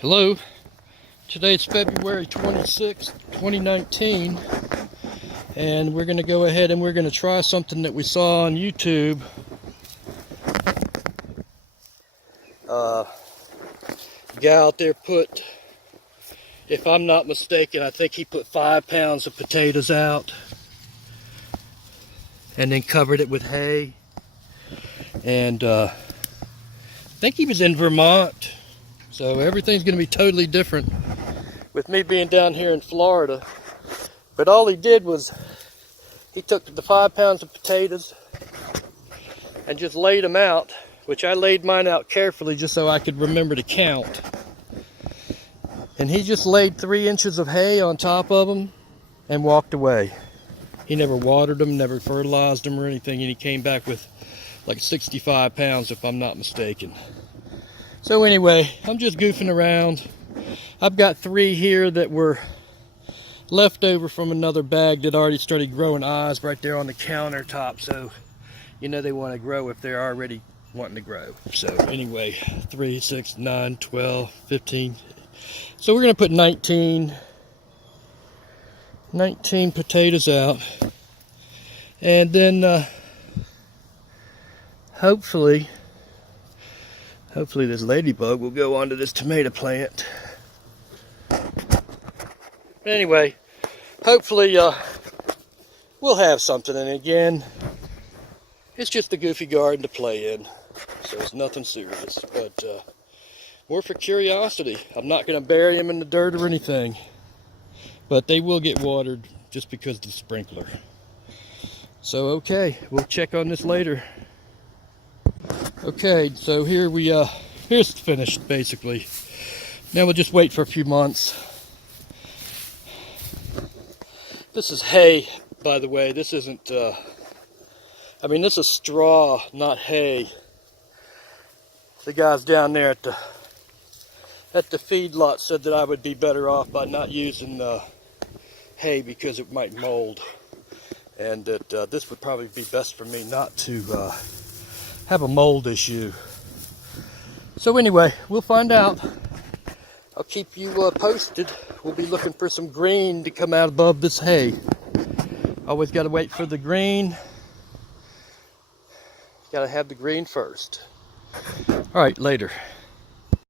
Hello, today it's February 26th, 2019, and we're going to go ahead and we're going to try something that we saw on YouTube. Guy out there put, if I'm not mistaken, I think he put 5 pounds of potatoes out and then covered it with hay. And I think he was in Vermont. So everything's going to be totally different with me being down here in Florida. But all he did was he took the 5 pounds of potatoes and just laid them out, which I laid mine out carefully just so I could remember to count. And he just laid 3 inches of hay on top of them and walked away. He never watered them, never fertilized them or anything, and he came back with like 65 pounds if I'm not mistaken. So anyway, I'm just goofing around. I've got 3 here that were left over from another bag that already started growing eyes right there on the countertop. So, you know they want to grow if they're already wanting to grow. So anyway, 3, 6, 9, 12, 15. So we're going to put 19 potatoes out. And then hopefully this ladybug will go onto this tomato plant. But anyway, hopefully we'll have something. And again, it's just a goofy garden to play in, so it's nothing serious. But more for curiosity. I'm not going to bury them in the dirt or anything, but they will get watered just because of the sprinkler. So okay, we'll check on this later. Okay, so here's finished basically. Now we'll just wait for a few months. This is hay, by the way. This isn't, this is straw, not hay. The guys down there at the feedlot said that I would be better off by not using hay because it might mold. And that this would probably be best for me not to have a mold issue. So anyway, we'll find out. I'll keep you posted. We'll be looking for some green to come out above this hay. Always got to wait for the green. Got to have the green first. All right, later.